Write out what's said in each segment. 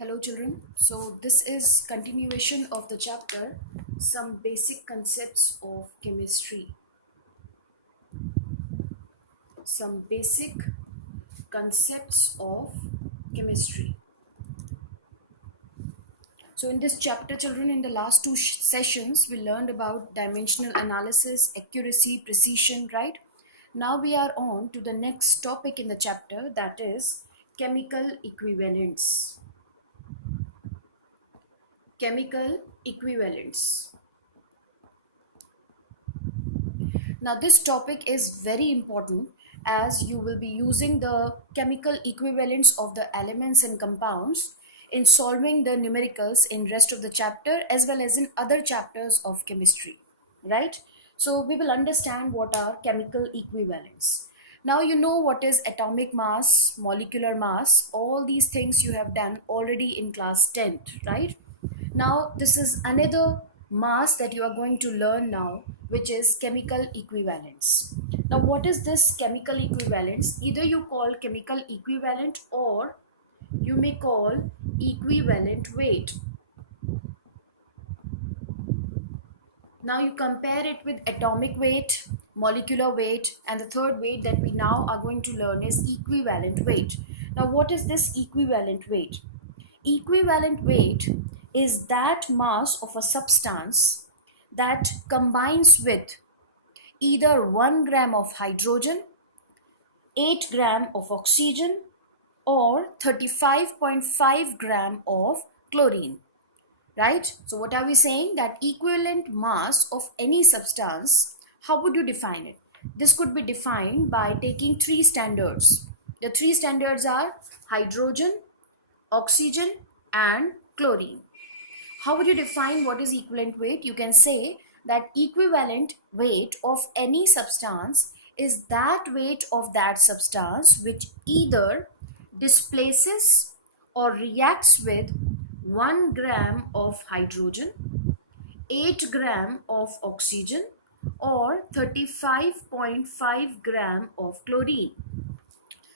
Hello children. So this is continuation of the chapter some basic concepts of chemistry. Some basic concepts of chemistry. So in this chapter children, in the last two sessions we learned about dimensional analysis, accuracy, precision, right? Now we are on to the next topic in the chapter, that is chemical equivalents. Chemical equivalents. Now, this topic is very important as you will be using the chemical equivalents of the elements and compounds in solving the numericals in rest of the chapter as well as in other chapters of chemistry, right? So we will understand what are chemical equivalents. Now you know what is atomic mass, molecular mass, all these things you have done already in class 10th, right? Now, this is another mass that you are going to learn now, which is chemical equivalence. Now, what is this chemical equivalence? Either you call chemical equivalent or you may call equivalent weight. Now, you compare it with atomic weight, molecular weight, and the third weight that we now are going to learn is equivalent weight. Now, what is this equivalent weight? Equivalent weight is that mass of a substance that combines with either 1 gram of hydrogen, 8 gram of oxygen, or 35.5 gram of chlorine. Right? So, what are we saying? That equivalent mass of any substance, how would you define it? This could be defined by taking three standards. The three standards are hydrogen, oxygen, and chlorine. How would you define what is equivalent weight? You can say that equivalent weight of any substance is that weight of that substance which either displaces or reacts with 1 gram of hydrogen, 8 gram of oxygen, or 35.5 gram of chlorine.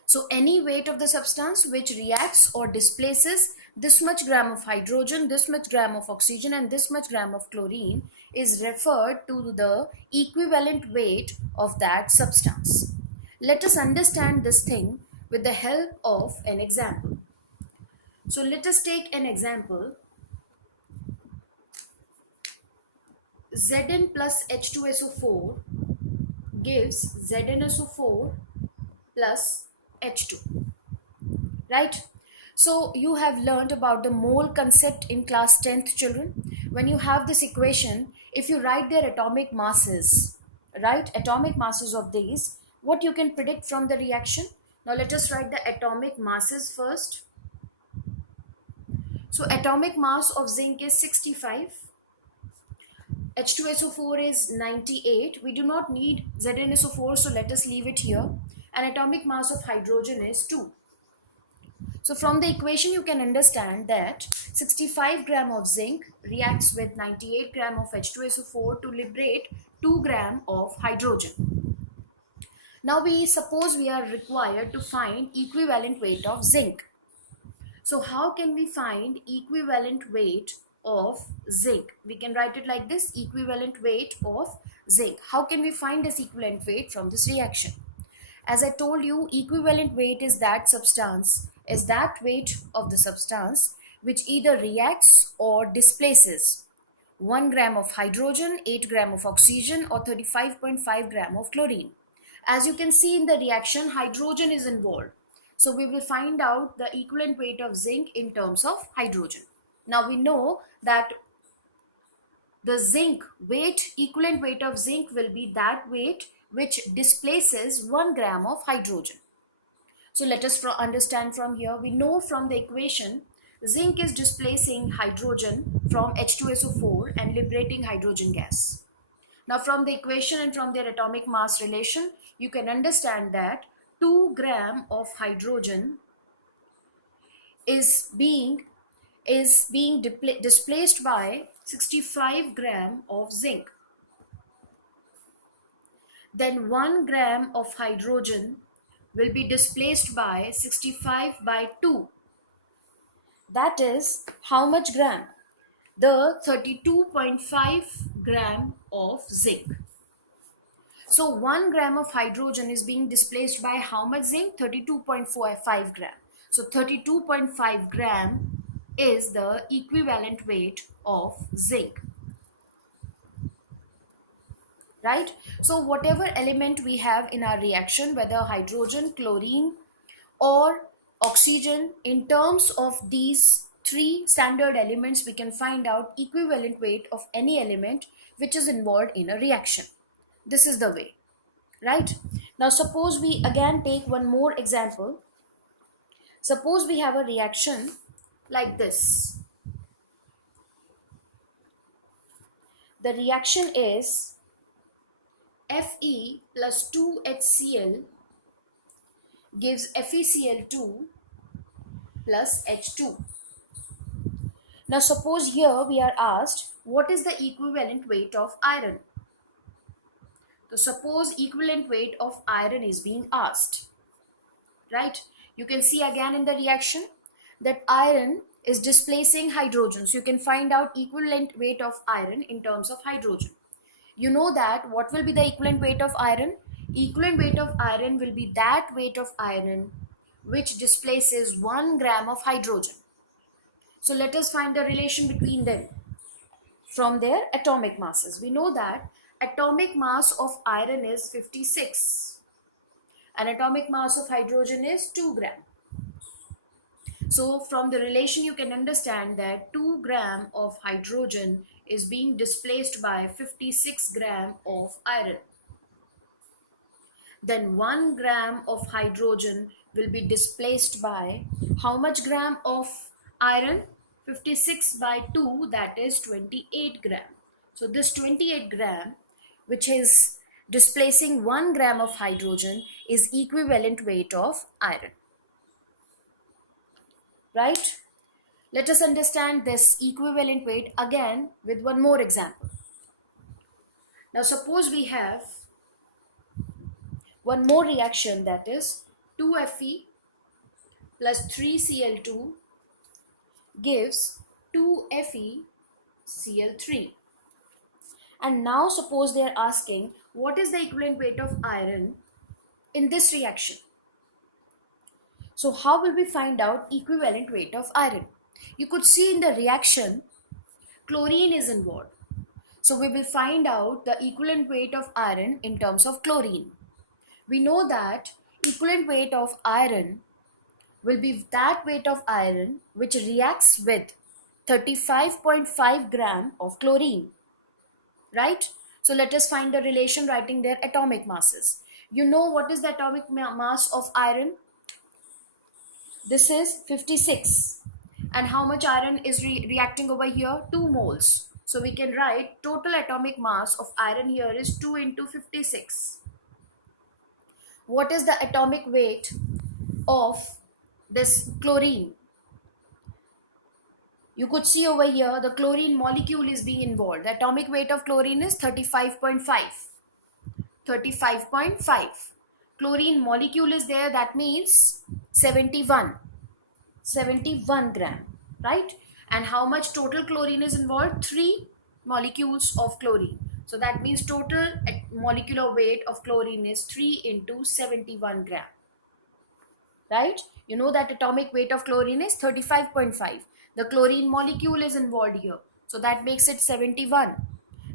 So any weight of the substance which reacts or displaces this much gram of hydrogen, this much gram of oxygen, and this much gram of chlorine is referred to the equivalent weight of that substance. Let us understand this thing with the help of an example. So let us take an example. Zn plus H2SO4 gives ZnSO4 plus H2. Right? So you have learned about the mole concept in class 10th children. When you have this equation, if you write their atomic masses, right, atomic masses of these, what you can predict from the reaction? Now let us write the atomic masses first. So atomic mass of zinc is 65, H2SO4 is 98. We do not need ZnSO4, so let us leave it here. And atomic mass of hydrogen is 2. So from the equation you can understand that 65 gram of zinc reacts with 98 gram of H2SO4 to liberate 2 gram of hydrogen. Now we suppose we are required to find equivalent weight of zinc. So how can we find equivalent weight of zinc? We can write it like this: equivalent weight of zinc. How can we find this equivalent weight from this reaction? As I told you, equivalent weight is that weight of the substance which either reacts or displaces 1 gram of hydrogen, 8 gram of oxygen, or 35.5 gram of chlorine. As you can see in the reaction, hydrogen is involved. So we will find out the equivalent weight of zinc in terms of hydrogen. Now we know that the zinc weight, equivalent weight of zinc will be that weight which displaces 1 gram of hydrogen. So let us understand from here. We know from the equation zinc is displacing hydrogen from H2SO4 and liberating hydrogen gas. Now from the equation and from their atomic mass relation, you can understand that 2 gram of hydrogen is being displaced by 65 gram of zinc. Then 1 gram of hydrogen will be displaced by 65 by 2. That is how much gram? The 32.5 gram of zinc. So 1 gram of hydrogen is being displaced by how much zinc? 32.45 gram. So 32.5 gram is the equivalent weight of zinc, right? So whatever element we have in our reaction, whether hydrogen, chlorine, or oxygen, in terms of these three standard elements, we can find out equivalent weight of any element which is involved in a reaction. This is the way, right? Now suppose we again take one more example. Suppose we have a reaction like this. The reaction is Fe plus 2HCl gives FeCl2 plus H2. Now suppose here we are asked what is the equivalent weight of iron. So suppose equivalent weight of iron is being asked, right? You can see again in the reaction that iron is displacing hydrogen. So you can find out equivalent weight of iron in terms of hydrogen. You know that what will be the equivalent weight of iron? Equivalent weight of iron will be that weight of iron which displaces 1 gram of hydrogen. So let us find the relation between them from their atomic masses. We know that atomic mass of iron is 56 and atomic mass of hydrogen is 2 gram. So from the relation you can understand that 2 gram of hydrogen is being displaced by 56 gram of iron. Then 1 gram of hydrogen will be displaced by how much gram of iron? 56 by 2, that is 28 gram. So this 28 gram, which is displacing 1 gram of hydrogen, is equivalent weight of iron, right? Let us understand this equivalent weight again with one more example. Now suppose we have one more reaction, that is 2Fe plus 3Cl2 gives 2FeCl3. And now suppose they are asking what is the equivalent weight of iron in this reaction. So how will we find out equivalent weight of iron? You could see in the reaction chlorine is involved. So we will find out the equivalent weight of iron in terms of chlorine. We know that equivalent weight of iron will be that weight of iron which reacts with 35.5 gram of chlorine, right? So let us find the relation writing their atomic masses. You know what is the atomic mass of iron? This is 56. And how much iron is reacting over here? 2 moles. So we can write total atomic mass of iron here is 2 into 56. What is the atomic weight of this chlorine? You could see over here the chlorine molecule is being involved. The atomic weight of chlorine is 35.5. 35.5. Chlorine molecule is there, that means 71. 71 gram, right? And how much total chlorine is involved? 3 molecules of chlorine. So that means total molecular weight of chlorine is 3 into 71 gram, right? You know that atomic weight of chlorine is 35.5. The chlorine molecule is involved here. So that makes it 71.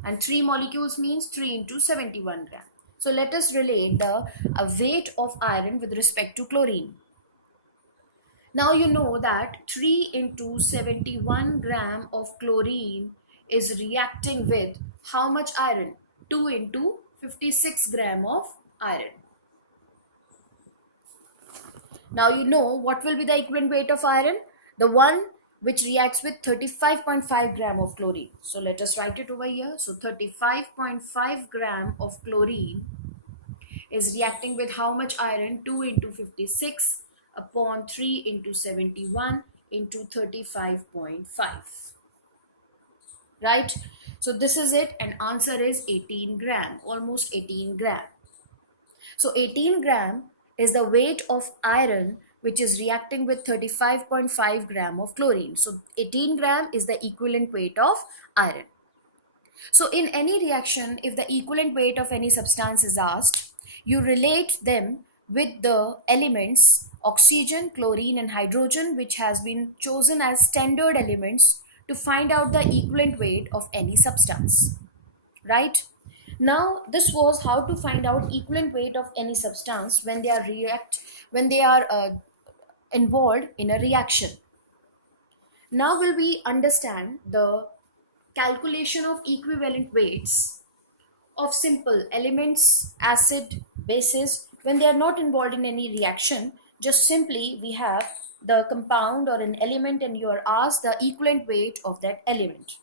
And 3 molecules means 3 into 71 gram. So let us relate the weight of iron with respect to chlorine. Now you know that 3 into 71 gram of chlorine is reacting with how much iron? 2 into 56 gram of iron. Now you know what will be the equivalent weight of iron? The one which reacts with 35.5 gram of chlorine. So let us write it over here. So 35.5 gram of chlorine is reacting with how much iron? 2 into 56 upon 3 into 71 into 35.5. Right? So this is it, and answer is 18 gram, almost 18 gram. So 18 gram is the weight of iron which is reacting with 35.5 gram of chlorine. So 18 gram is the equivalent weight of iron. So in any reaction, if the equivalent weight of any substance is asked, you relate them with the elements oxygen, chlorine and hydrogen, which has been chosen as standard elements to find out the equivalent weight of any substance, right? Now this was how to find out equivalent weight of any substance when they are involved in a reaction. Now will we understand the calculation of equivalent weights of simple elements, acid, bases, when they are not involved in any reaction. Just simply we have the compound or an element and you are asked the equivalent weight of that element.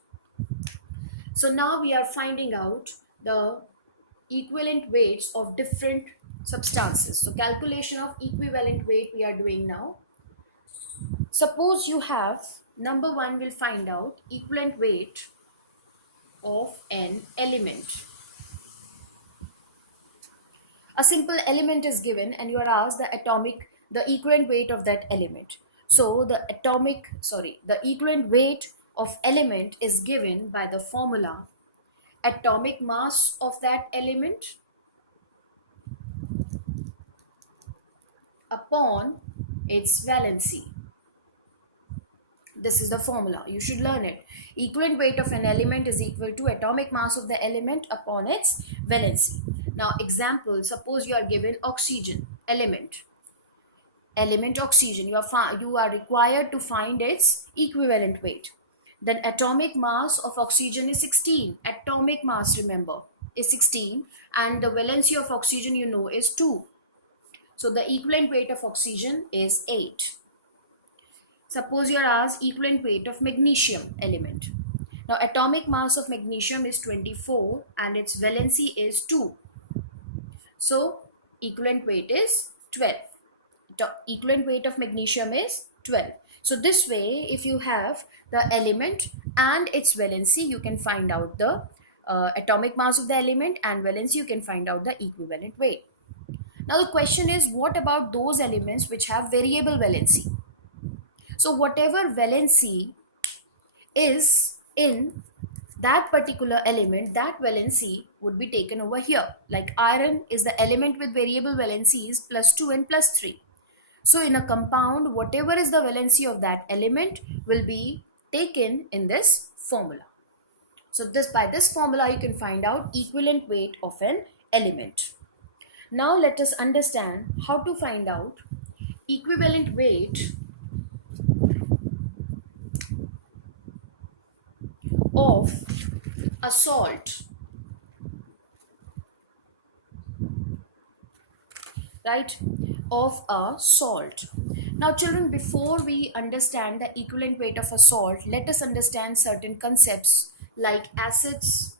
So now we are finding out the equivalent weights of different substances. So calculation of equivalent weight we are doing now. Suppose you have, number one, we'll find out equivalent weight of an element. A simple element is given and you are asked the equivalent weight of that element. So the equivalent weight of element is given by the formula atomic mass of that element upon its valency. This is the formula. You should learn it. Equivalent weight of an element is equal to atomic mass of the element upon its valency. Now, example, suppose you are given oxygen element. Element oxygen, you are required to find its equivalent weight. Then atomic mass of oxygen is 16. Atomic mass, remember, is 16 and the valency of oxygen you know is 2. So the equivalent weight of oxygen is 8. Suppose you are asked equivalent weight of magnesium element. Now atomic mass of magnesium is 24 and its valency is 2. So equivalent weight is 12. The equivalent weight of magnesium is 12. So this way, if you have the element and its valency, you can find out the atomic mass of the element and valency, you can find out the equivalent weight. Now the question is, what about those elements which have variable valency? So whatever valency is in that particular element, that valency would be taken over here. Like iron is the element with variable valencies +2 and +3. So in a compound, whatever is the valency of that element will be taken in this formula. So by this formula you can find out equivalent weight of an element. Now let us understand how to find out equivalent weight of a salt, right? Of a salt. Now children, before we understand the equivalent weight of a salt, let us understand certain concepts like acids,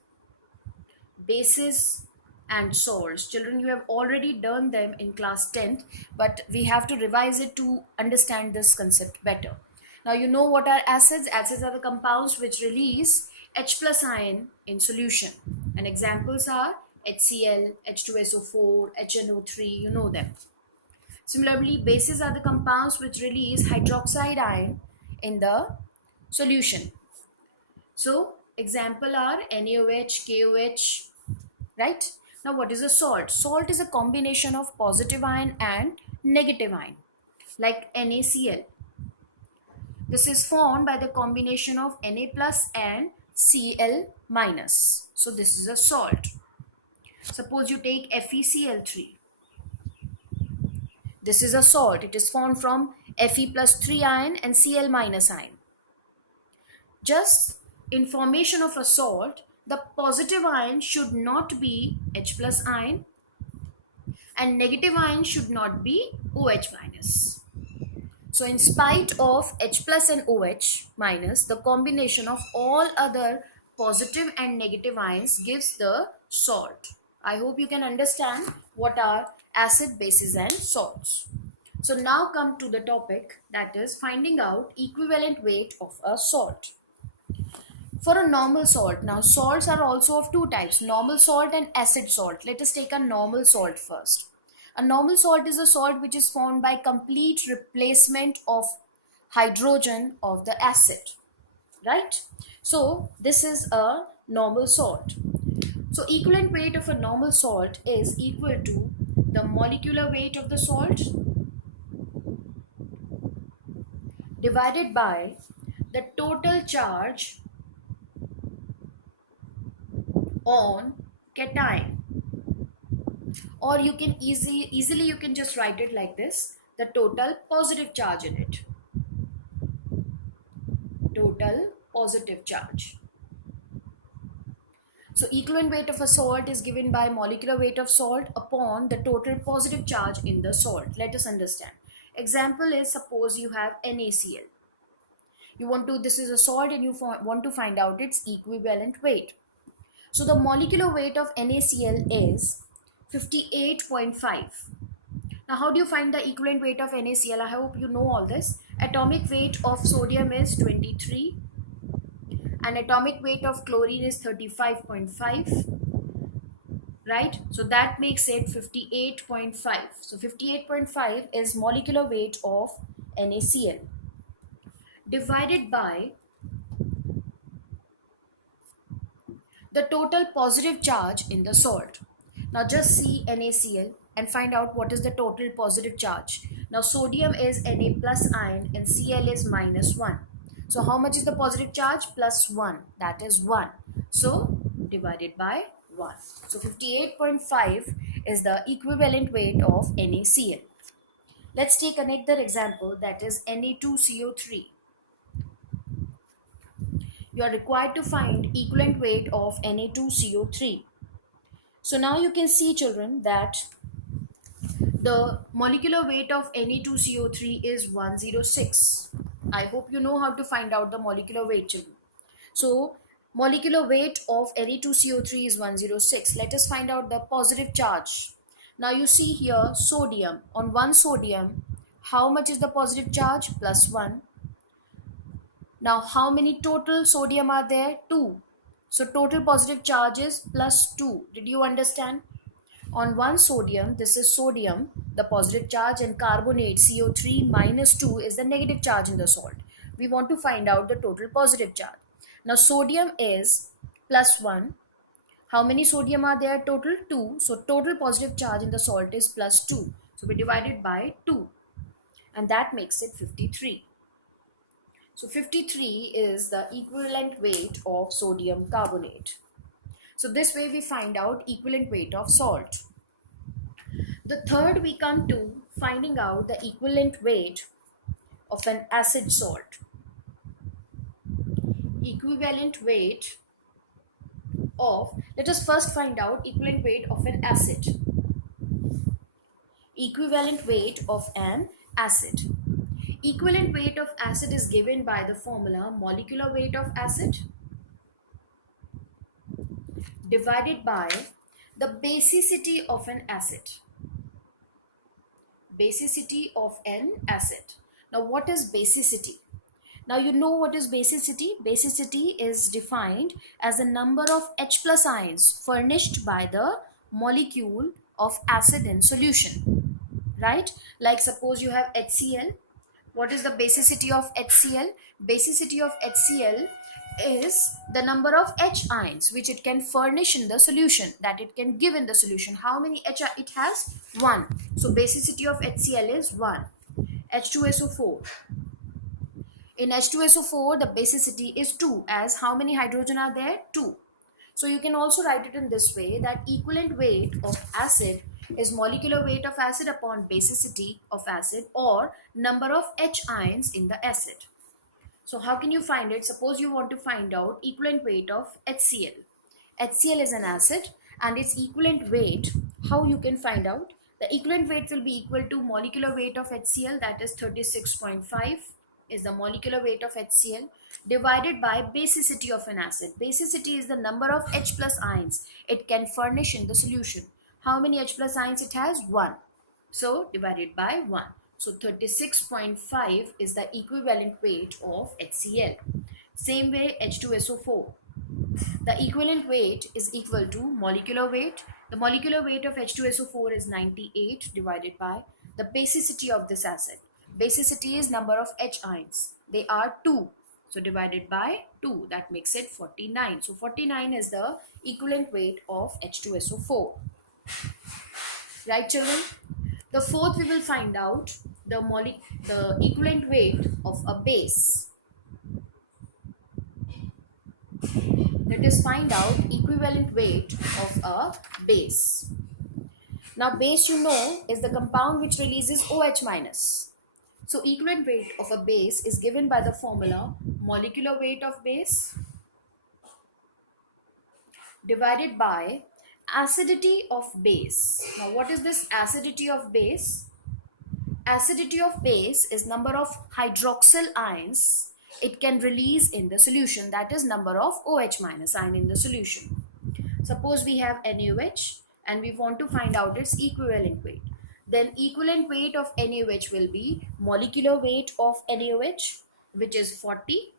bases and salts. Children, you have already done them in class 10th, but we have to revise it to understand this concept better. Now you know what are acids. Acids are the compounds which release H plus ion in solution, and examples are HCl, H2SO4, HNO3, you know them. Similarly, bases are the compounds which release hydroxide ion in the solution. So example are NaOH, KOH, right? Now what is a salt? Salt is a combination of positive ion and negative ion, like NaCl. This is formed by the combination of Na plus and Cl minus. So this is a salt. Suppose you take FeCl3. This is a salt. It is formed from Fe plus 3 ion and Cl minus ion. Just in formation of a salt, the positive ion should not be H plus ion and negative ion should not be OH minus. So in spite of H plus and OH minus, the combination of all other positive and negative ions gives the salt. I hope you can understand what are acid, bases and salts. So now come to the topic, that is finding out equivalent weight of a salt. For a normal salt, now salts are also of two types, normal salt and acid salt. Let us take a normal salt first. A normal salt is a salt which is formed by complete replacement of hydrogen of the acid, right? So this is a normal salt. So equivalent weight of a normal salt is equal to the molecular weight of the salt divided by the total charge on cation, or you can easily you can just write it like this: the total positive charge in it. Total positive charge. So equivalent weight of a salt is given by molecular weight of salt upon the total positive charge in the salt. Let us understand. Example is, suppose you have NaCl. You want to, this is a salt and you want to find out its equivalent weight. So the molecular weight of NaCl is 58.5. Now how do you find the equivalent weight of NaCl? I hope you know all this. Atomic weight of sodium is 23 and atomic weight of chlorine is 35.5, right? So that makes it 58.5. So 58.5 is molecular weight of NaCl divided by the total positive charge in the salt. Now just see NaCl and find out what is the total positive charge. Now sodium is Na plus ion and Cl is minus 1. So how much is the positive charge? Plus 1. That is 1. So divided by 1. So 58.5 is the equivalent weight of NaCl. Let's take another example, that is Na2CO3. You are required to find equivalent weight of Na2CO3. So now you can see, children, that the molecular weight of Na2CO3 is 106. I hope you know how to find out the molecular weight, children. So molecular weight of Na2CO3 is 106. Let us find out the positive charge. Now you see here sodium. On one sodium, how much is the positive charge? Plus 1. Now how many total sodium are there? 2. So total positive charge is plus 2. Did you understand? On one sodium, this is sodium, the positive charge, and carbonate CO3 minus 2 is the negative charge in the salt. We want to find out the total positive charge. Now sodium is plus 1. How many sodium are there? Total 2. So total positive charge in the salt is plus 2. So we divide it by 2 and that makes it 53. So 53 is the equivalent weight of sodium carbonate. So this way we find out equivalent weight of salt. The third, we come to finding out the equivalent weight of an acid salt. Equivalent weight of, let us first find out equivalent weight of an acid. Equivalent weight of an acid. Equivalent weight of acid is given by the formula molecular weight of acid divided by the basicity of an acid. Basicity of an acid. Now what is basicity? Now you know what is basicity. Basicity is defined as the number of H plus ions furnished by the molecule of acid in solution, right? Like suppose you have HCl. What is the basicity of HCl? Basicity of HCl is the number of H ions which it can furnish in the solution, that it can give in the solution. How many H it has? 1. So basicity of HCl is 1. H2SO4. In H2SO4 the basicity is 2, as how many hydrogen are there? 2. So you can also write it in this way, that equivalent weight of acid is molecular weight of acid upon basicity of acid, or number of H ions in the acid. So how can you find it? Suppose you want to find out equivalent weight of HCl. HCl is an acid and its equivalent weight, how you can find out? The equivalent weight will be equal to molecular weight of HCl, that is 36.5 is the molecular weight of HCl, divided by basicity of an acid. Basicity is the number of H plus ions it can furnish in the solution. How many H plus ions it has? 1. So divided by 1. So 36.5 is the equivalent weight of HCl. Same way H2SO4. The equivalent weight is equal to molecular weight The molecular weight of H2SO4 is 98 divided by the basicity of this acid. Basicity is number of H ions. They are 2. So divided by 2, that makes it 49. So 49 is the equivalent weight of H2SO4. Right, children? The fourth, we will find out the equivalent weight of a base. Let us find out equivalent weight of a base. Now base, you know, is the compound which releases OH minus. So equivalent weight of a base is given by the formula molecular weight of base divided by acidity of base. Now what is this acidity of base? Acidity of base is number of hydroxyl ions it can release in the solution, that is number of OH minus ion in the solution. Suppose we have NaOH and we want to find out its equivalent weight. Then equivalent weight of NaOH will be molecular weight of NaOH, which is 40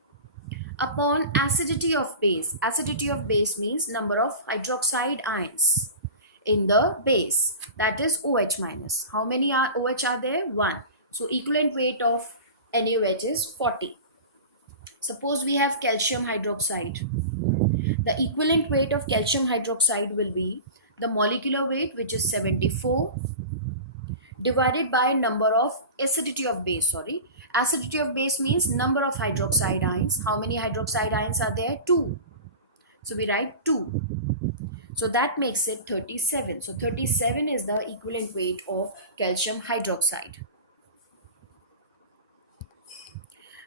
upon acidity of base. Acidity of base means number of hydroxide ions in the base, that is OH minus. How many are OH are there? 1. So equivalent weight of NaOH is 40. Suppose we have calcium hydroxide. The equivalent weight of calcium hydroxide will be the molecular weight, which is 74, divided by number of acidity of base. Acidity of base means number of hydroxide ions. How many hydroxide ions are there? 2. So we write 2. So that makes it 37. So 37 is the equivalent weight of calcium hydroxide.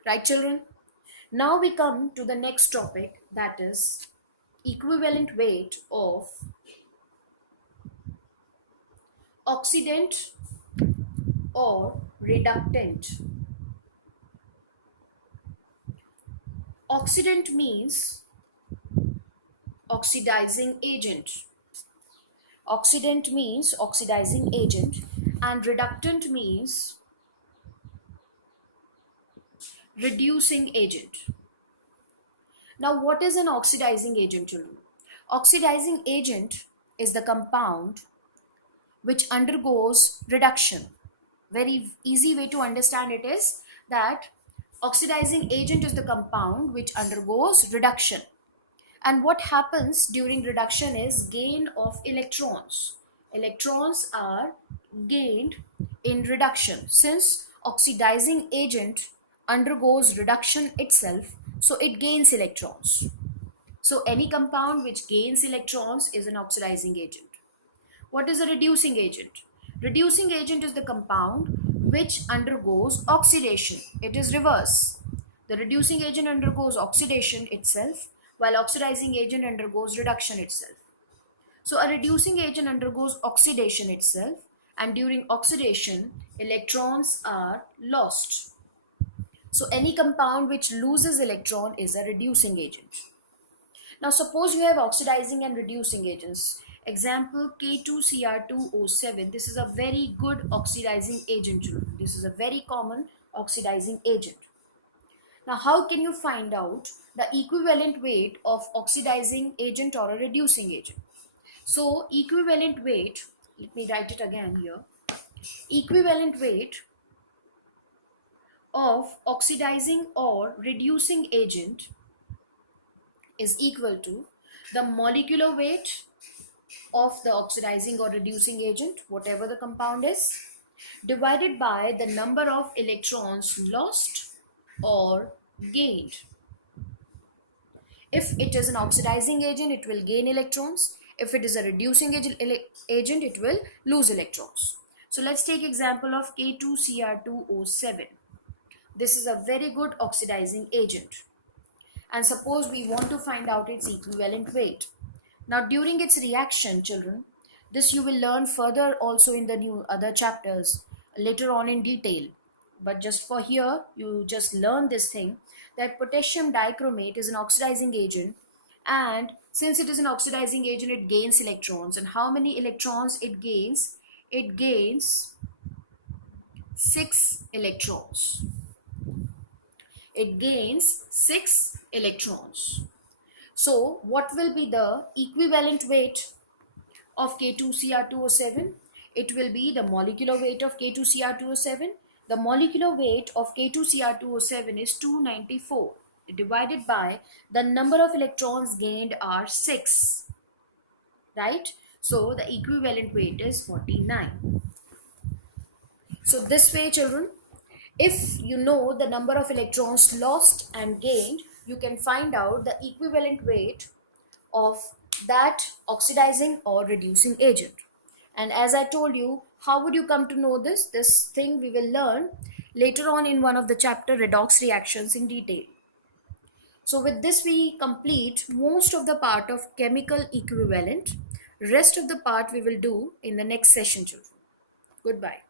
Right, children? Now we come to the next topic, that is equivalent weight of oxidant or reductant. Oxidant means oxidizing agent. Oxidant means oxidizing agent, and reductant means reducing agent. Now what is an oxidizing agent, children? Oxidizing agent is the compound which undergoes reduction. Very easy way to understand it is that oxidizing agent is the compound which undergoes reduction. And what happens during reduction is gain of electrons. Electrons are gained in reduction. Since oxidizing agent undergoes reduction itself, so it gains electrons. So any compound which gains electrons is an oxidizing agent. What is a reducing agent? Reducing agent is the compound which undergoes oxidation. It is reverse. The reducing agent undergoes oxidation itself, while oxidizing agent undergoes reduction itself. So a reducing agent undergoes oxidation itself, and during oxidation, electrons are lost. So any compound which loses electron is a reducing agent. Now suppose you have oxidizing and reducing agents. Example K2Cr2O7. This is a very good oxidizing agent, children. This is a very common oxidizing agent. Now how can you find out the equivalent weight of oxidizing agent or a reducing agent? So equivalent weight, let me write it again here. Equivalent weight of oxidizing or reducing agent is equal to the molecular weight of the oxidizing or reducing agent, whatever the compound is, divided by the number of electrons lost or gained. If it is an oxidizing agent, it will gain electrons. If it is a reducing agent, it will lose electrons. So let's take example of K2Cr2O7. This is a very good oxidizing agent. And suppose we want to find out its equivalent weight. Now during its reaction, children, this you will learn further also in the new other chapters later on in detail. But just for here, you just learn this thing that potassium dichromate is an oxidizing agent, and since it is an oxidizing agent, it gains electrons. And how many electrons it gains? It gains 6 electrons. It gains 6 electrons. So what will be the equivalent weight of K2Cr2O7? It will be the molecular weight of K2Cr2O7. The molecular weight of K2Cr2O7 is 294 divided by the number of electrons gained are 6, right? So the equivalent weight is 49. So this way, children, if you know the number of electrons lost and gained, you can find out the equivalent weight of that oxidizing or reducing agent. And as I told you, how would you come to know this? This thing we will learn later on in one of the chapter redox reactions in detail. So with this we complete most of the part of chemical equivalent. Rest of the part we will do in the next session, children. Goodbye.